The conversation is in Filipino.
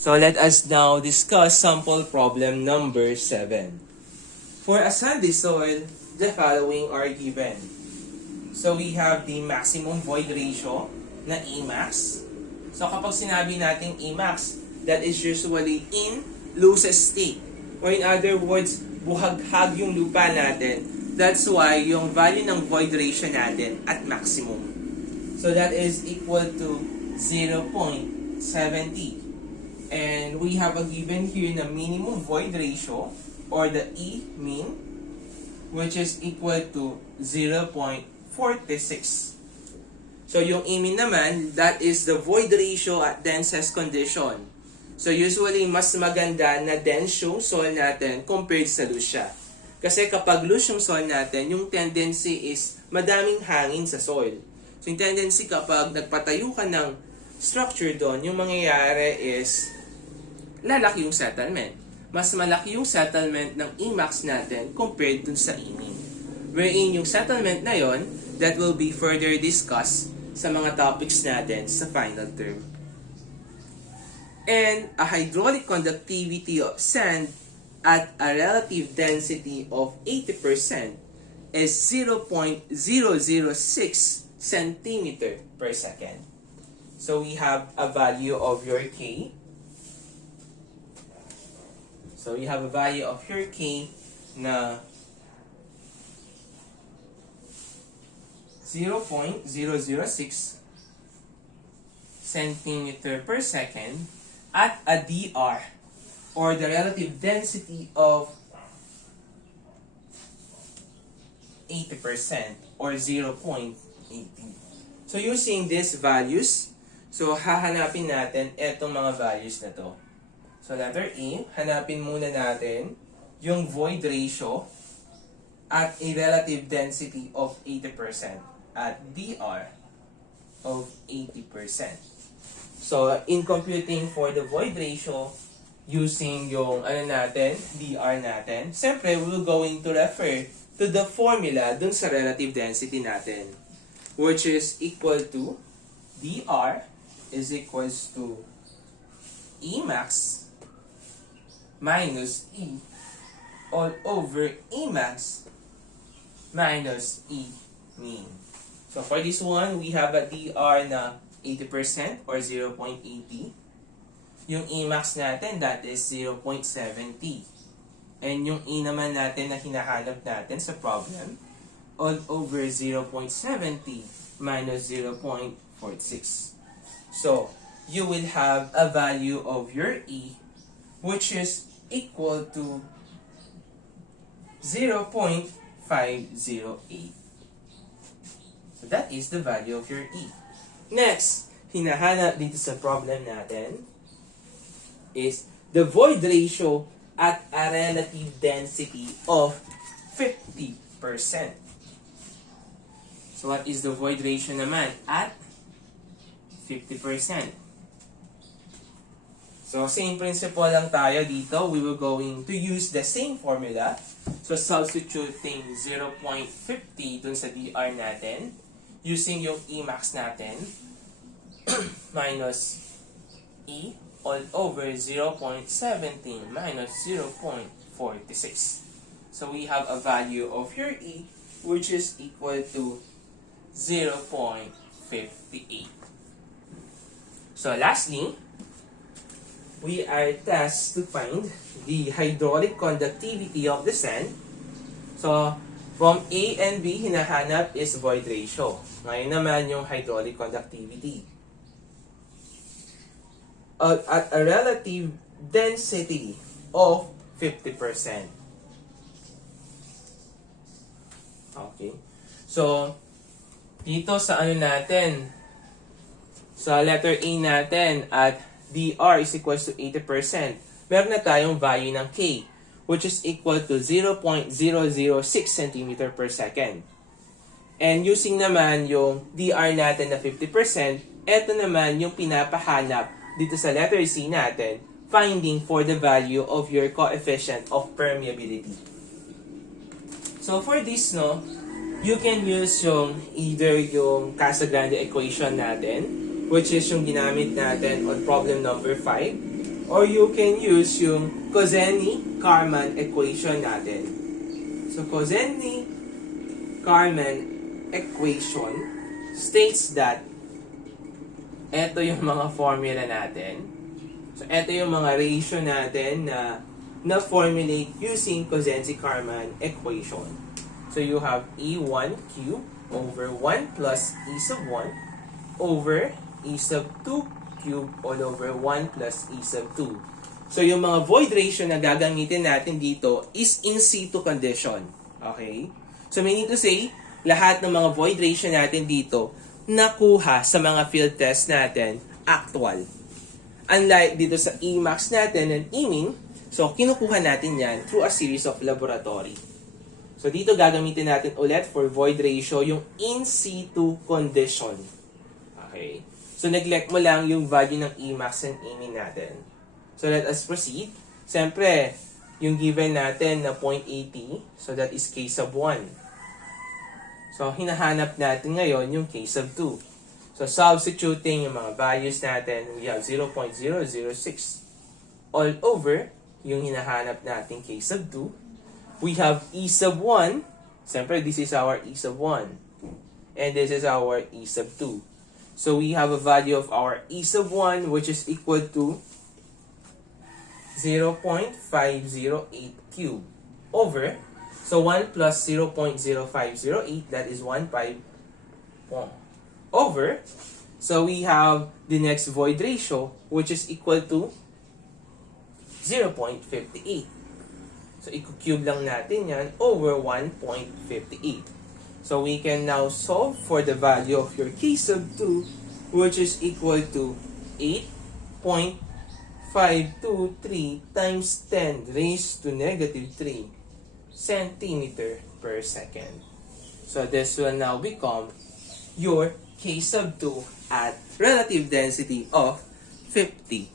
So let us now discuss sample problem number 7. For a sandy soil, the following are given. So we have the maximum void ratio na Emax. So kapag sinabi natin Emax, that is usually in loosest state. Or in other words, buhaghag yung lupa natin. That's why yung value ng void ratio natin at maximum. So that is equal to 0.70. And we have a given here na minimum void ratio or the E mean, which is equal to 0.46. So yung E mean naman, that is the void ratio at densest condition. So usually mas maganda na dense yung soil natin compared sa loose siya. Kasi kapag loose yung soil natin, yung tendency is madaming hangin sa soil. So yung tendency kapag nagpatayo ka ng structure doon, yung mangyayari is lalaki yung settlement. Mas malaki yung settlement ng Emax natin compared dun sa E-mean. Wherein yung settlement na yon, that will be further discussed sa mga topics natin sa final term. And a hydraulic conductivity of sand at a relative density of 80% is 0.006 centimeter per second. So we have a value of your K. So we have a value of your K na 0.006 centimeter per second at a DR or the relative density of 80% or 0.80. So using these values, so hahanapin natin etong mga values na to. So letter A, hanapin muna natin yung void ratio at a relative density of 80% at DR of 80%. So in computing for the void ratio using yung DR natin, siyempre we're going to refer to the formula dun sa relative density natin, which is equal to DR is equals to Emax minus E all over Emax minus E mean. So for this one, we have a DR na 80% or 0.80. Yung Emax natin, that is 0.70. And yung E naman natin na hinahanap natin sa problem, all over 0.70 minus 0.46. So, you will have a value of your E which is equal to 0.508. So, that is the value of your E. Next, hinahanap dito sa problem natin is the void ratio at a relative density of 50%. So what is the void ratio naman at 50%? So same principle lang tayo dito. We will going to use the same formula. So substituting 0.50 dun sa DR natin using yung Emax natin minus E all over 0.17 minus 0.46. So we have a value of your E which is equal to 0.58. So lastly, we are tasked to find the hydraulic conductivity of the sand. So from A and B, hinahanap is void ratio. Ngayon naman yung hydraulic conductivity. At a relative density of 50%. Okay. So, dito sa natin, sa letter A natin at DR is equals to 80%. Meron na tayong value ng K, which is equal to 0.006 cm per second. And using naman yung DR natin na 50%, eto naman yung pinapahanap dito sa letter C natin, finding for the value of your coefficient of permeability. So for this, you can use either yung Casagrande equation natin, which is yung ginamit natin on problem number 5, Or you can use yung Kozeny-Karman equation natin. So, Kozeny-Karman equation states that ito yung mga formula natin. So, ito yung mga ratio natin na formulate using Kozeny-Karman equation. So, you have E1 cube over 1 plus E sub 1 over E sub 2 cube all over 1 plus E sub 2. So, yung mga void ratio na gagamitin natin dito is in situ condition. Okay? So, meaning to say, lahat ng mga void ratio natin dito nakuha sa mga field test natin actual. Unlike dito sa Emax natin and Emin, so kinukuha natin yan through a series of laboratory. So dito gagamitin natin ulit for void ratio yung in situ condition. Okay? So neglect mo lang yung value ng Emax and Emin natin. So let us proceed. Siyempre, yung given natin na 0.80, so that is K sub 1. So, hinahanap natin ngayon yung K sub 2. So, substituting yung mga values natin, we have 0.006 all over yung hinahanap natin K sub 2. We have E sub 1. Siyempre, this is our E sub 1. And this is our E sub 2. So, we have a value of our E sub 1 which is equal to 0.508 cube over, so 1 plus 0.0508, that is 1.5 over, so we have the next void ratio which is equal to 0.58. So, i-cube lang natin yan over 1.58. So, we can now solve for the value of your K sub 2 which is equal to 8.523 times 10 raised to negative 3 centimeter per second. So this will now become your K sub 2 at relative density of 50%.